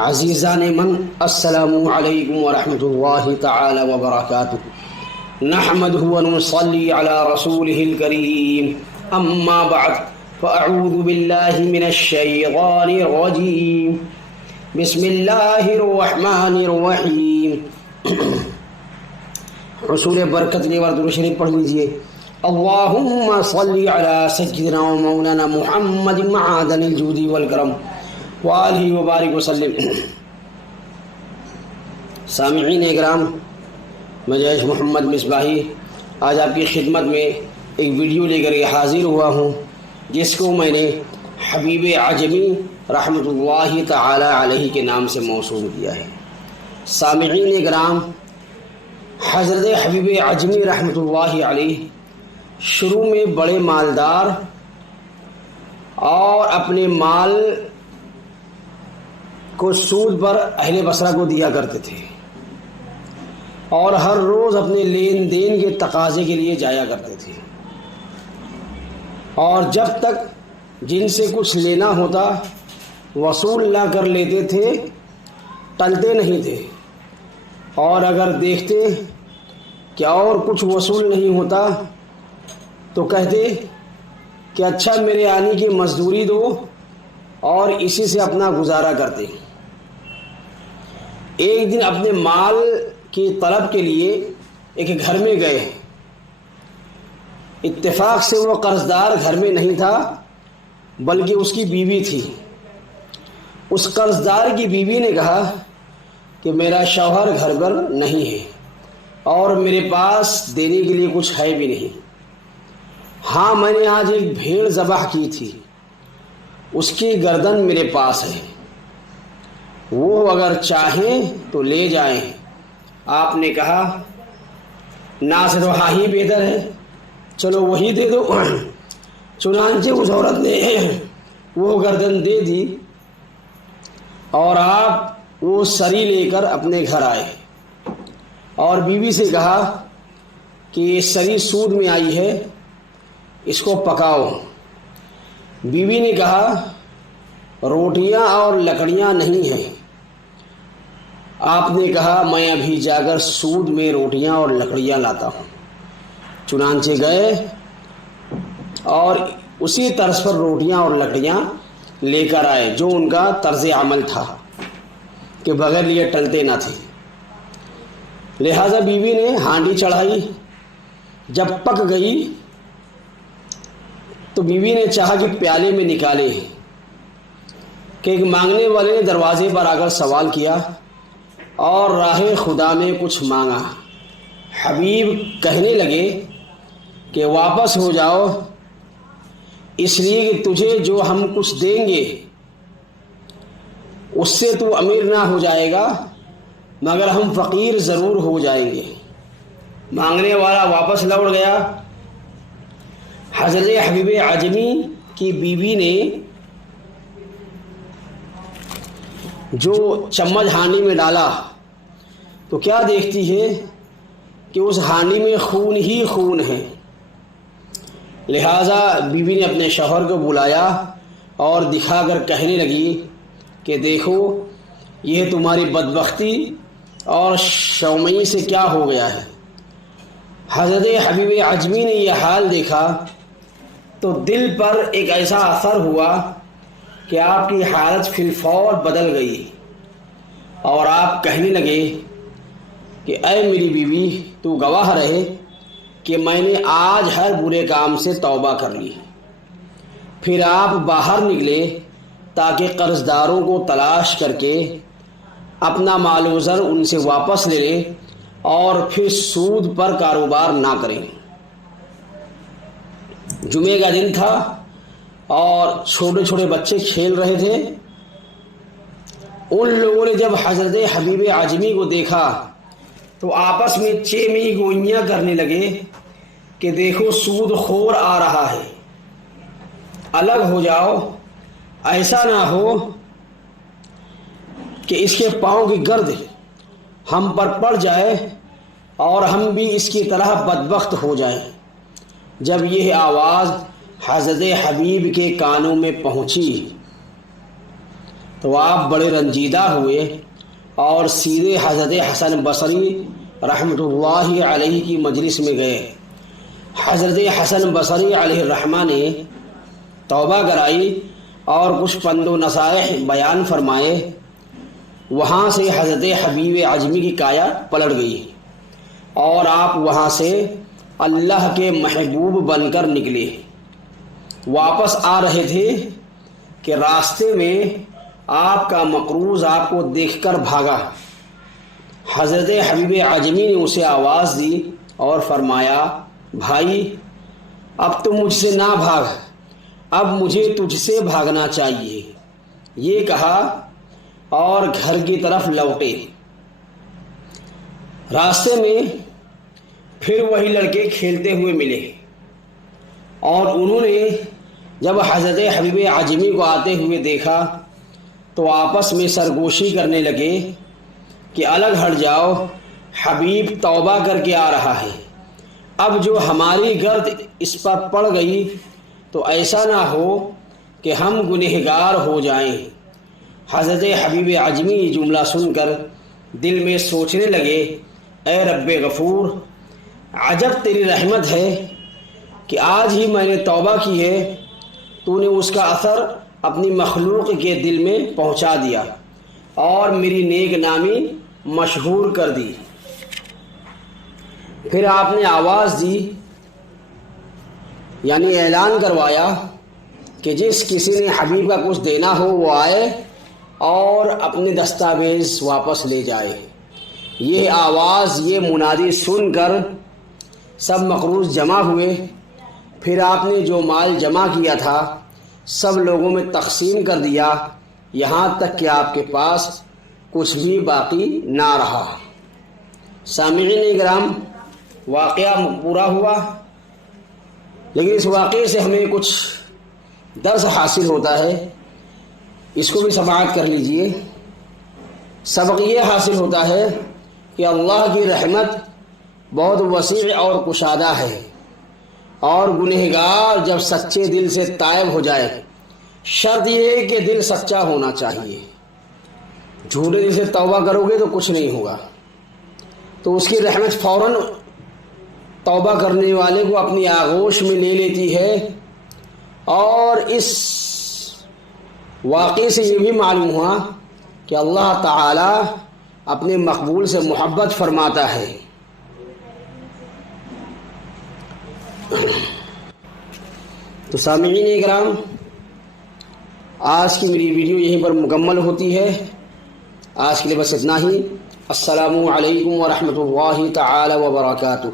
عزیزان من، السلام علیکم ورحمۃ اللہ تعالی وبرکاتہ۔ نحمده ونصلی علی رسوله الکریم، اما بعد فاعوذ باللہ من الشیطان الرجیم، بسم اللہ الرحمن الرحیم۔ رسول برکت نے درود شریف پڑھ لیجیے۔ اللہم صلی علی سیدنا و مولانا محمد معدن الجود والکرم وآلہ وبارک وسلم۔ سامعین اکرام، میں جیش محمد مصباحی آج آپ کی خدمت میں ایک ویڈیو لے کر حاضر ہوا ہوں، جس کو میں نے حبیب عجمی رحمۃ اللہ تعالی علیہ کے نام سے موسوم کیا ہے۔ سامعین اکرام، حضرت حبیب عجمی رحمۃ اللہ علیہ شروع میں بڑے مالدار اور اپنے مال کو سود پر اہل بصرہ کو دیا کرتے تھے، اور ہر روز اپنے لین دین کے تقاضے کے لیے جایا کرتے تھے، اور جب تک جن سے کچھ لینا ہوتا وصول نہ کر لیتے تھے ٹلتے نہیں تھے، اور اگر دیکھتے کہ اور کچھ وصول نہیں ہوتا تو کہتے کہ اچھا میرے آنے کی مزدوری دو، اور اسی سے اپنا گزارا کرتے۔ ایک دن اپنے مال کی طلب کے لیے ایک گھر میں گئے۔ اتفاق سے وہ قرض دار گھر میں نہیں تھا، بلکہ اس کی بیوی تھی۔ اس قرض دار کی بیوی نے کہا کہ میرا شوہر گھر پر نہیں ہے اور میرے پاس دینے کے لیے کچھ ہے بھی نہیں۔ ہاں، میں نے آج ایک بھیڑ ذبح کی تھی، اس کی گردن میرے پاس ہے، وہ اگر چاہیں تو لے جائیں۔ آپ نے کہا نا سے تو ہاں ہی بہتر ہے، چلو وہی دے دو۔ چنانچہ اس عورت نے وہ گردن دے دی، اور آپ وہ سری لے کر اپنے گھر آئے اور بیوی سے کہا کہ یہ سری سود میں آئی ہے، اس کو پکاؤ۔ بیوی نے کہا روٹیاں اور لکڑیاں نہیں ہیں۔ آپ نے کہا میں ابھی جا کر سود میں روٹیاں اور لکڑیاں لاتا ہوں۔ چنانچہ گئے اور اسی طرز پر روٹیاں اور لکڑیاں لے کر آئے، جو ان کا طرز عمل تھا کہ بغیر لیے ٹلتے نہ تھے۔ لہذا بیوی نے ہانڈی چڑھائی، جب پک گئی تو بیوی نے چاہا کہ پیالے میں نکالے، کہ ایک مانگنے والے نے دروازے پر آ کر سوال کیا اور راہ خدا میں کچھ مانگا۔ حبیب کہنے لگے کہ واپس ہو جاؤ، اس لیے کہ تجھے جو ہم کچھ دیں گے اس سے تو امیر نہ ہو جائے گا، مگر ہم فقیر ضرور ہو جائیں گے۔ مانگنے والا واپس لوٹ گیا۔ حضرت حبیب عجمی کی بیوی نے جو چمچ ہانڈی میں ڈالا تو کیا دیکھتی ہے کہ اس ہانڈی میں خون ہی خون ہے۔ لہٰذا بیوی نے اپنے شوہر کو بلایا اور دکھا کر کہنے لگی کہ دیکھو یہ تمہاری بدبختی اور شومئی سے کیا ہو گیا ہے۔ حضرت حبیب عجمی نے یہ حال دیکھا تو دل پر ایک ایسا اثر ہوا کہ آپ کی حالت فی الفور بدل گئی، اور آپ کہنے لگے کہ اے میری بیوی، تو گواہ رہے کہ میں نے آج ہر برے کام سے توبہ کر لی۔ پھر آپ باہر نکلے تاکہ قرض داروں کو تلاش کر کے اپنا مال و زر ان سے واپس لے لیں اور پھر سود پر کاروبار نہ کریں۔ جمعے کا دن تھا اور چھوٹے چھوٹے بچے کھیل رہے تھے۔ ان لوگوں نے جب حضرت حبیب عجمی کو دیکھا تو آپس میں چیمی گوئیاں کرنے لگے کہ دیکھو سود خور آ رہا ہے، الگ ہو جاؤ، ایسا نہ ہو کہ اس کے پاؤں کی گرد ہم پر پڑ جائے اور ہم بھی اس کی طرح بدبخت ہو جائیں۔ جب یہ آواز حضرت حبیب کے کانوں میں پہنچی تو آپ بڑے رنجیدہ ہوئے اور سیدھے حضرت حسن بصری رحمۃ اللہ علیہ کی مجلس میں گئے۔ حضرت حسن بصری علیہ الرحمہ نے توبہ کرائی اور کچھ پند و نصائح بیان فرمائے۔ وہاں سے حضرت حبیب عجمی کی کایا پلٹ گئی اور آپ وہاں سے اللہ کے محبوب بن کر نکلے۔ واپس آ رہے تھے کہ راستے میں آپ کا مقروض آپ کو دیکھ کر بھاگا۔ حضرت حبیب عجمی نے اسے آواز دی اور فرمایا، بھائی اب تو مجھ سے نہ بھاگ، اب مجھے تجھ سے بھاگنا چاہیے، یہ کہا اور گھر کی طرف لوٹے۔ راستے میں پھر وہی لڑکے کھیلتے ہوئے ملے اور انہوں نے جب حضرت حبیب عجمی کو آتے ہوئے دیکھا تو آپس میں سرگوشی کرنے لگے کہ الگ ہٹ جاؤ، حبیب توبہ کر کے آ رہا ہے، اب جو ہماری گرد اس پر پڑ گئی تو ایسا نہ ہو کہ ہم گنہگار ہو جائیں۔ حضرت حبیب عجمی یہ جملہ سن کر دل میں سوچنے لگے، اے رب غفور، عجب تیری رحمت ہے کہ آج ہی میں نے توبہ کی ہے، تو نے اس کا اثر اپنی مخلوق کے دل میں پہنچا دیا اور میری نیک نامی مشہور کر دی۔ پھر آپ نے آواز دی، یعنی اعلان کروایا کہ جس کسی نے حبیب کا کچھ دینا ہو وہ آئے اور اپنے دستاویز واپس لے جائے۔ یہ آواز، یہ منادی سن کر سب مقروض جمع ہوئے۔ پھر آپ نے جو مال جمع کیا تھا سب لوگوں میں تقسیم کر دیا، یہاں تک کہ آپ کے پاس کچھ بھی باقی نہ رہا۔ سامعین کرام، واقعہ پورا ہوا، لیکن اس واقعے سے ہمیں کچھ درس حاصل ہوتا ہے، اس کو بھی سماعت کر لیجئے۔ سبق یہ حاصل ہوتا ہے کہ اللہ کی رحمت بہت وسیع اور کشادہ ہے، اور گنہگار جب سچے دل سے تائب ہو جائے، شرط یہ ہے کہ دل سچا ہونا چاہیے۔ جھوٹے دل سے توبہ کرو گے تو کچھ نہیں ہوگا، تو اس کی رحمت فوراً توبہ کرنے والے کو اپنی آغوش میں لے لیتی ہے۔ اور اس واقعے سے یہ بھی معلوم ہوا کہ اللہ تعالی اپنے مقبول سے محبت فرماتا ہے۔ تو سامعین اکرام، آج کی میری ویڈیو یہیں پر مکمل ہوتی ہے۔ آج کے لیے بس اتنا ہی۔ السلام علیکم ورحمۃ اللہ تعالی وبرکاتہ۔